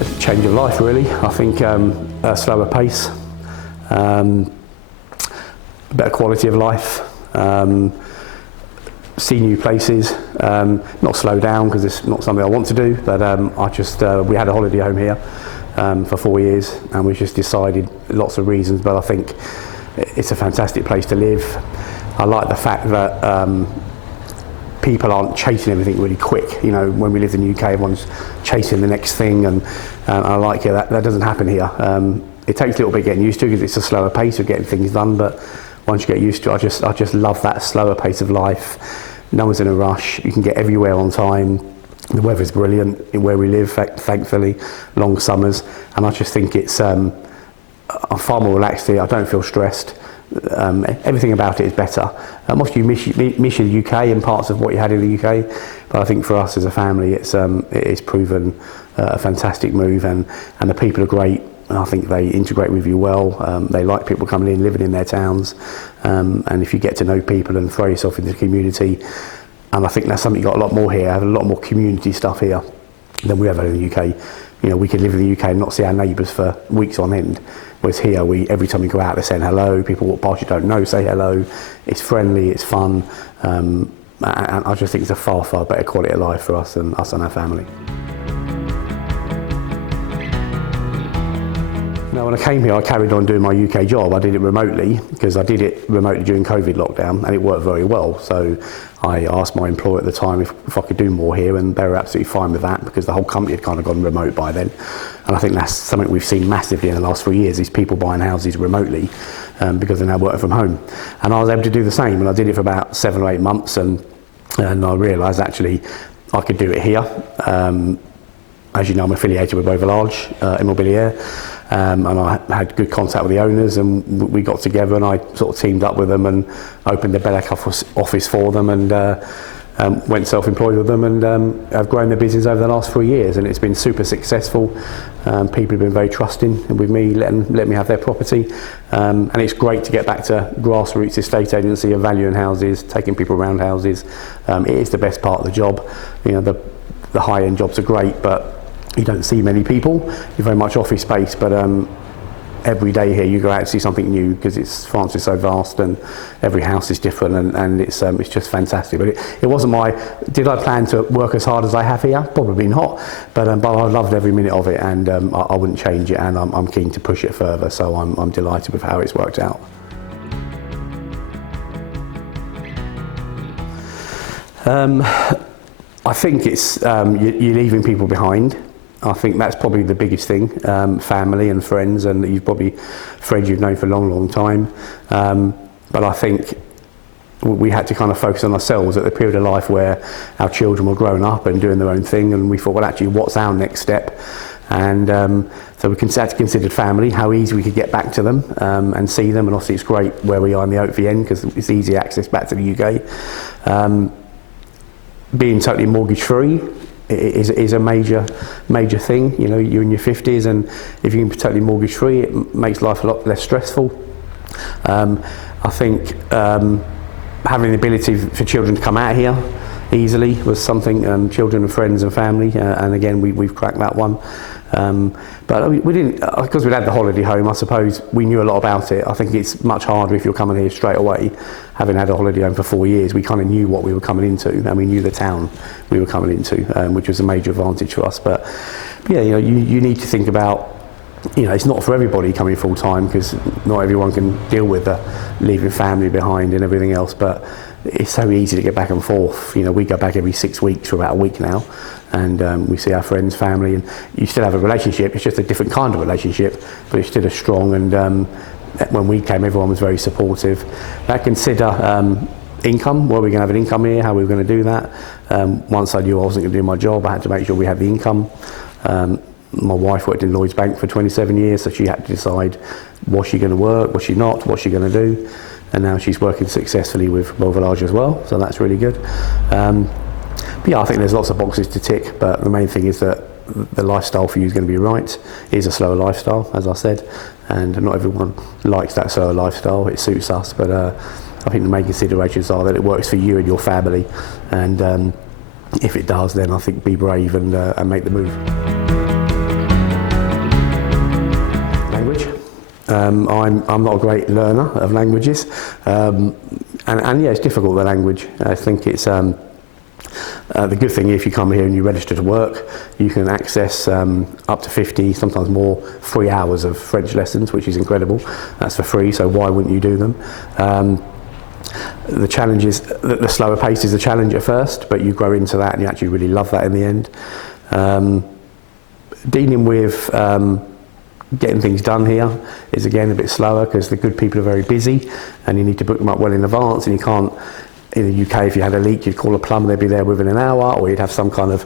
A change of life, really. I think a slower pace, a better quality of life, see new places, not slow down because it's not something I want to do, but we had a holiday home here for 4 years, and we just decided lots of reasons, but I think it's a fantastic place to live. I like the fact that people aren't chasing everything really quick. You know, when we lived in the UK, everyone's chasing the next thing, and I like it. That doesn't happen here. It takes a little bit getting used to because it's a slower pace of getting things done, but once you get used to it, I just love that slower pace of life. No one's in a rush. You can get everywhere on time. The weather's brilliant in where we live, thankfully, long summers, and I just think it's I'm far more relaxed here. I don't feel stressed. Everything about it is better. Obviously, you miss the UK and parts of what you had in the UK, but I think for us as a family, it is proven a fantastic move, and the people are great. And I think they integrate with you well. They like people coming in, living in their towns, and if you get to know people and throw yourself into the community, and I think that's something you got a lot more here. I have a lot more community stuff here than we have in the UK. You know, we could live in the UK and not see our neighbours for weeks on end. Whereas here, every time we go out, they're saying hello. People walk past you don't know, say hello. It's friendly, it's fun, and I just think it's a far, far better quality of life for us and our family. Now, when I came here, I carried on doing my UK job. I did it remotely because I did it remotely during COVID lockdown, and it worked very well. So I asked my employer at the time if I could do more here, and they were absolutely fine with that because the whole company had kind of gone remote by then. And I think that's something we've seen massively in the last 3 years, is people buying houses remotely because they're now working from home. And I was able to do the same, and I did it for about 7 or 8 months, and I realised actually I could do it here. As you know, I'm affiliated with Invaluable Immobilier. And I had good contact with the owners, and we got together, and I sort of teamed up with them and opened the back office for them, and went self-employed with them, and I've grown their business over the last 3 years, and it's been super successful. People have been very trusting with me, let me have their property, and it's great to get back to grassroots estate agency of valuing houses, taking people around houses. It is the best part of the job. You know, the high-end jobs are great, but you don't see many people. You're very much office space, but every day here you go out and see something new because France is so vast and every house is different, and it's just fantastic. But it wasn't did I plan to work as hard as I have here? Probably not, but I loved every minute of it, and I wouldn't change it, and I'm keen to push it further, so I'm delighted with how it's worked out. I think it's you're leaving people behind. I think that's probably the biggest thing, family and friends, and you've probably friends you've known for a long, long time. But I think we had to kind of focus on ourselves at the period of life where our children were growing up and doing their own thing, and we thought, well, actually, what's our next step? And so we considered family, how easy we could get back to them and see them, and obviously it's great where we are in the Oak end because it's easy access back to the UK. Being totally mortgage free is a major thing. You know, you're in your 50s, and if you can be totally mortgage free, it makes life a lot less stressful. I think having the ability for children to come out here easily was something, children and friends and family, and again we've cracked that one. But we didn't, because we'd had the holiday home, I suppose we knew a lot about it. I think it's much harder if you're coming here straight away. Having had a holiday home for 4 years, we kind of knew what we were coming into, and we knew the town we were coming into, which was a major advantage for us. But yeah, you know, you need to think about, you know, it's not for everybody coming full time because not everyone can deal with leaving family behind and everything else, but it's so easy to get back and forth. You know, we go back every 6 weeks for about a week now, and we see our friends, family, and you still have a relationship. It's just a different kind of relationship, but it's still as strong. And when we came, everyone was very supportive. I consider income, were we going to have an income here, how we were going to do that. Once I knew I wasn't going to do my job, I had to make sure we had the income. My wife worked in Lloyds Bank for 27 years, so she had to decide, was she going to work, was she not, what's she going to do? And now she's working successfully with Village as well, so that's really good. But yeah, I think there's lots of boxes to tick, but the main thing is that the lifestyle for you is going to be right. It is a slower lifestyle, as I said, and not everyone likes that slower lifestyle. It suits us, but I think the main considerations are that it works for you and your family, and if it does, then I think be brave and make the move. Language. I'm not a great learner of languages, and yeah, it's difficult, the language. I think it's the good thing, if you come here and you register to work, you can access up to 50, sometimes more, free hours of French lessons, which is incredible. That's for free, so why wouldn't you do them? The challenge is, the slower pace is a challenge at first, but you grow into that and you actually really love that in the end. Dealing with getting things done here is again a bit slower because the good people are very busy and you need to book them up well in advance, and you can't, in the UK, if you had a leak, you'd call a plumber, they'd be there within an hour, or you'd have some kind of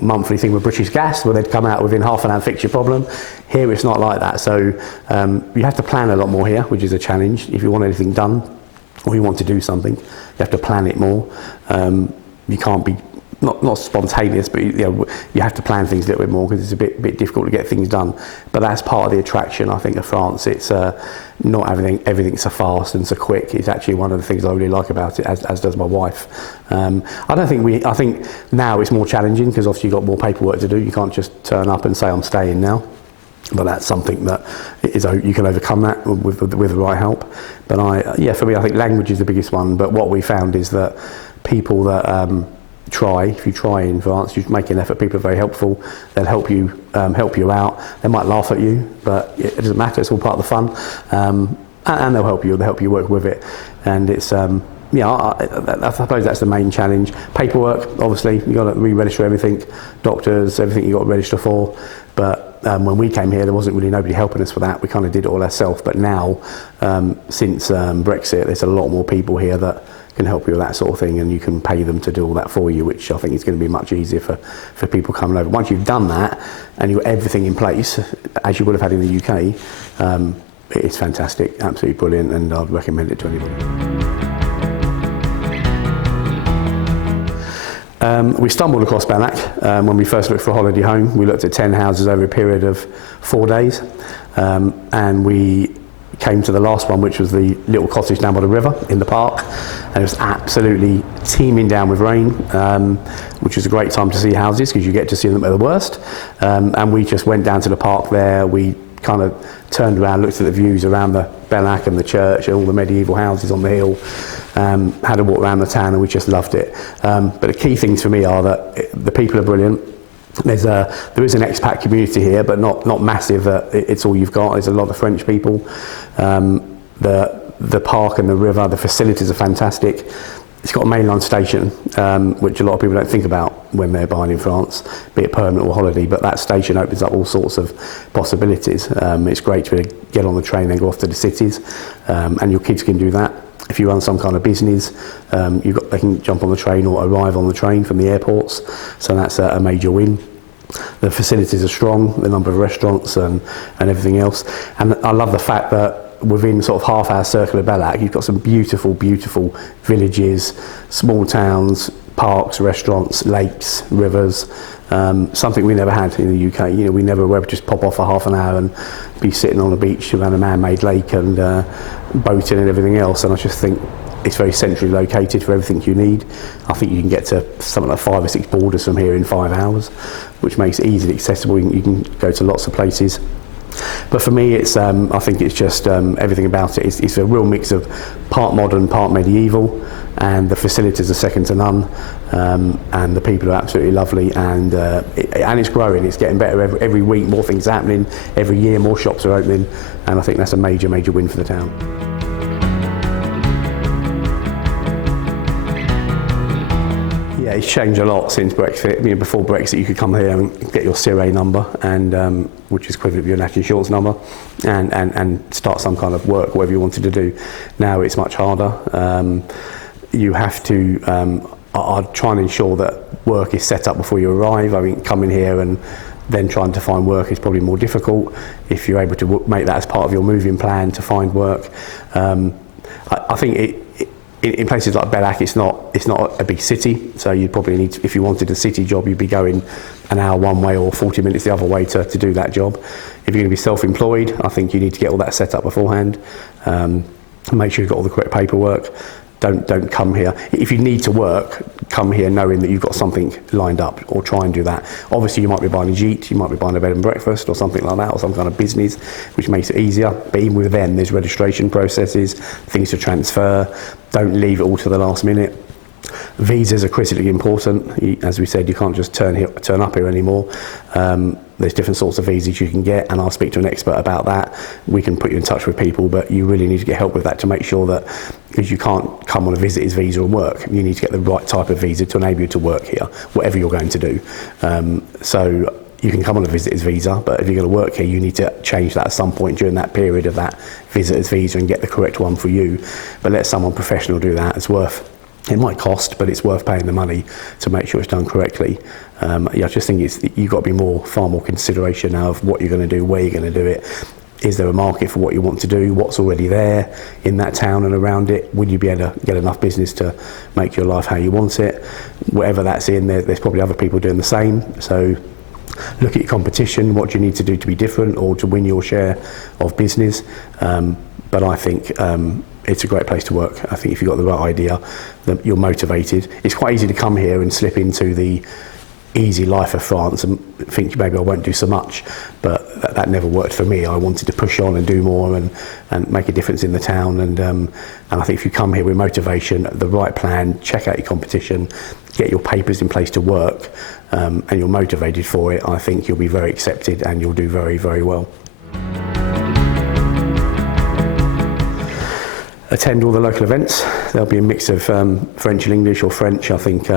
monthly thing with British Gas where they'd come out within half an hour and fix your problem. Here it's not like that, so you have to plan a lot more here, which is a challenge. If you want anything done or you want to do something, you have to plan it more. You can't be not spontaneous, but you have to plan things a little bit more because it's a bit difficult to get things done. But that's part of the attraction, I think, of France. It's not everything so fast and so quick. It's actually one of the things I really like about it, as does my wife. I think now it's more challenging because obviously you've got more paperwork to do. You can't just turn up and say I'm staying now. But that's something that you can overcome that with the right help. But for me, I think language is the biggest one. But what we found is that people that if you try in France, you make an effort, people are very helpful. They'll help you out. They might laugh at you, but it doesn't matter. It's all part of the fun. And they'll help you work with it. And it's I suppose that's the main challenge. Paperwork, obviously, you've got to re-register everything, doctors, everything you've got to register for. But when we came here, there wasn't really nobody helping us for that. We kind of did it all ourselves. But now, since Brexit, there's a lot more people here that can help you with that sort of thing, and you can pay them to do all that for you, which I think is going to be much easier for people coming over. Once you've done that and you've got everything in place, as you would have had in the UK, it's fantastic, absolutely brilliant, and I'd recommend it to anybody. We stumbled across Ballack when we first looked for a holiday home. We looked at 10 houses over a period of 4 days, and we came to the last one, which was the little cottage down by the river in the park, and it was absolutely teeming down with rain, which was a great time to see houses because you get to see them at the worst. And we just went down to the park there. We kind of turned around, looked at the views around the Ballack and the church and all the medieval houses on the hill, had a walk around the town, and we just loved it. But the key things for me are that the people are brilliant. There is an expat community here, but not massive. It's all you've got. There's a lot of French people. The park and the river, the facilities are fantastic. It's got a mainline station, which a lot of people don't think about when they're buying in France, be it permanent or holiday, but that station opens up all sorts of possibilities. It's great to get on the train and go off to the cities, and your kids can do that. If you run some kind of business, they can jump on the train or arrive on the train from the airports, so that's a major win. The facilities are strong, the number of restaurants and everything else, and I love the fact that within sort of half-hour circle of Ballack, you've got some beautiful, beautiful villages, small towns, parks, restaurants, lakes, rivers, something we never had in the UK. We never were able to just pop off for half an hour and be sitting on a beach around a man-made lake and boating and everything else, and I just think it's very centrally located for everything you need. I think you can get to something like 5 or 6 borders from here in 5 hours, which makes it easily accessible. You can go to lots of places. But for me, it's I think it's just everything about it. It's a real mix of part modern, part medieval, and the facilities are second to none, and the people are absolutely lovely, and it's growing. It's getting better every week. More things are happening every year. More shops are opening, and I think that's a major win for the town. Yeah, it's changed a lot since Brexit. Before Brexit, you could come here and get your CRA number, and which is equivalent to your national insurance number, and start some kind of work, whatever you wanted to do. Now it's much harder. You have to. I'd try and ensure that work is set up before you arrive. I mean, coming here and then trying to find work is probably more difficult. If you're able to make that as part of your moving plan to find work, I think in places like Ballack, it's not a big city, so you'd probably need to, if you wanted a city job, you'd be going an hour one way or 40 minutes the other way to do that job. If you're going to be self-employed, I think you need to get all that set up beforehand, make sure you've got all the correct paperwork, don't come here. If you need to work, come here knowing that you've got something lined up, or try and do that. Obviously you might be buying a jeep, you might be buying a bed and breakfast or something like that, or some kind of business, which makes it easier. But even with them, there's registration processes, things to transfer. Don't leave it all to the last minute. Visas are critically important. As we said, you can't just turn up here anymore. There's different sorts of visas you can get, and I'll speak to an expert about that. We can put you in touch with people, but you really need to get help with that to make sure that, because you can't come on a visitor's visa and work, you need to get the right type of visa to enable you to work here, whatever you're going to do. So you can come on a visitor's visa, but if you're going to work here, you need to change that at some point during that period of that visitor's visa and get the correct one for you. But let someone professional do that. It might cost, but it's worth paying the money to make sure it's done correctly. I just think you've got to be far more consideration now of what you're going to do, where you're going to do it. Is there a market for what you want to do? What's already there in that town and around it? Will you be able to get enough business to make your life how you want it? Whatever that's in, there's probably other people doing the same. So look at your competition. What do you need to do to be different or to win your share of business? But I think it's a great place to work. I think if you've got the right idea, that you're motivated. It's quite easy to come here and slip into the easy life of France and think maybe I won't do so much, but that never worked for me. I wanted to push on and do more and make a difference in the town. And I think if you come here with motivation, the right plan, check out your competition, get your papers in place to work, and you're motivated for it, I think you'll be very accepted and you'll do very, very well. Attend all the local events. There'll be a mix of French and English, or French, I think.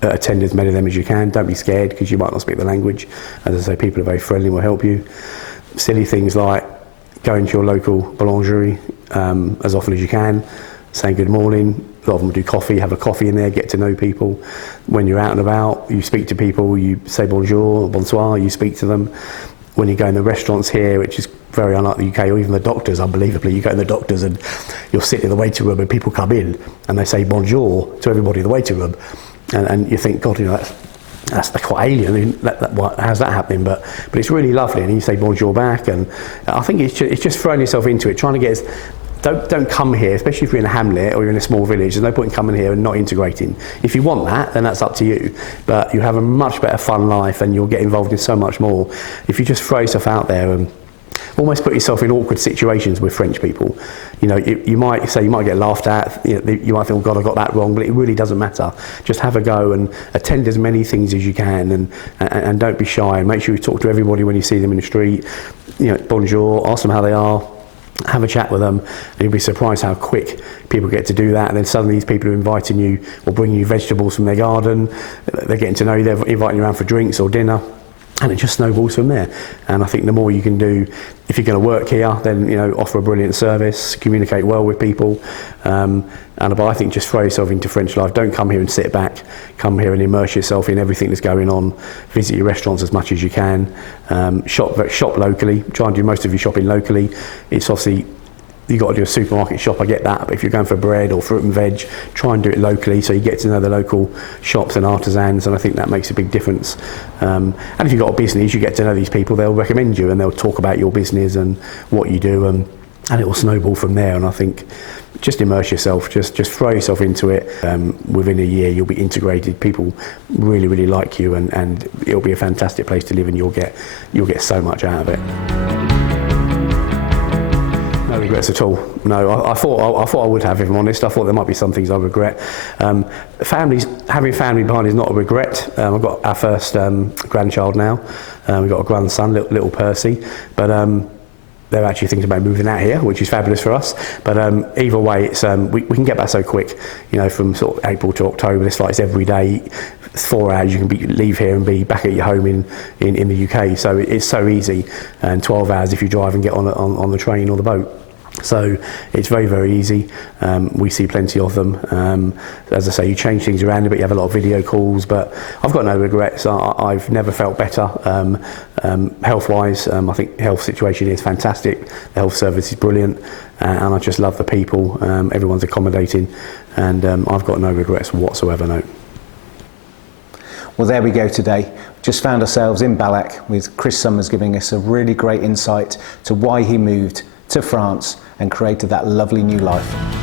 Attend as many of them as you can. Don't be scared, because you might not speak the language. As I say, people are very friendly and will help you. Silly things like going to your local boulangerie as often as you can, saying good morning. A lot of them will do coffee, have a coffee in there, get to know people. When you're out and about, you speak to people, you say bonjour, bonsoir, you speak to them. When you go in the restaurants here, which is very unlike the UK, or even the doctors, unbelievably, you go in the doctors and you'll sit in the waiting room and people come in and they say bonjour to everybody in the waiting room. And you think, God, that's quite alien. I mean, how's that happening? But it's really lovely. And you say bonjour back. And I think it's just throwing yourself into it, trying to get don't come here, especially if you're in a hamlet or you're in a small village. There's no point in coming here and not integrating. If you want that, then that's up to you. But you have a much better fun life and you'll get involved in so much more if you just throw yourself out there and almost put yourself in awkward situations with French people. You might get laughed at. You might think, oh God, I got that wrong, but it really doesn't matter. Just have a go and attend as many things as you can, and don't be shy. And make sure you talk to everybody when you see them in the street. Bonjour, ask them how they are. Have a chat with them, and you'll be surprised how quick people get to do that. And then suddenly these people are inviting you or bringing you vegetables from their garden. They're getting to know you. They're inviting you around for drinks or dinner. And it just snowballs from there. And I think the more you can do, if you're going to work here, then offer a brilliant service, communicate well with people, but I think just throw yourself into French life. Don't come here and sit back. Come here and immerse yourself in everything that's going on. Visit your restaurants as much as you can. Shop locally. Try and do most of your shopping locally. It's obviously, you've got to do a supermarket shop, I get that, but if you're going for bread or fruit and veg, try and do it locally so you get to know the local shops and artisans, and I think that makes a big difference. And if you've got a business, you get to know these people, they'll recommend you and they'll talk about your business and what you do, and it will snowball from there. And I think just immerse yourself, just throw yourself into it. Within a year you'll be integrated, people really, really like you, and it'll be a fantastic place to live, and you'll get so much out of it. No regrets at all. No, I thought I would have, if I'm honest. I thought there might be some things I regret. Having family behind is not a regret. I've got our first grandchild now. We've got a grandson, little Percy, but they're actually thinking about moving out here, which is fabulous for us. But either way, it's we can get back so quick. From sort of April to October, this flight's every day. 4 hours you can leave here and be back at your home in the UK. So it's so easy, and 12 hours if you drive and get on the train or the boat. So it's very, very easy. We see plenty of them. As I say, you change things around a bit, you have a lot of video calls, but I've got no regrets. I've never felt better. Health-wise, I think health situation is fantastic. The health service is brilliant, and I just love the people. Everyone's accommodating, and I've got no regrets whatsoever, no. Well, there we go today. Just found ourselves in Ballack with Chris Summers giving us a really great insight to why he moved to France and created that lovely new life.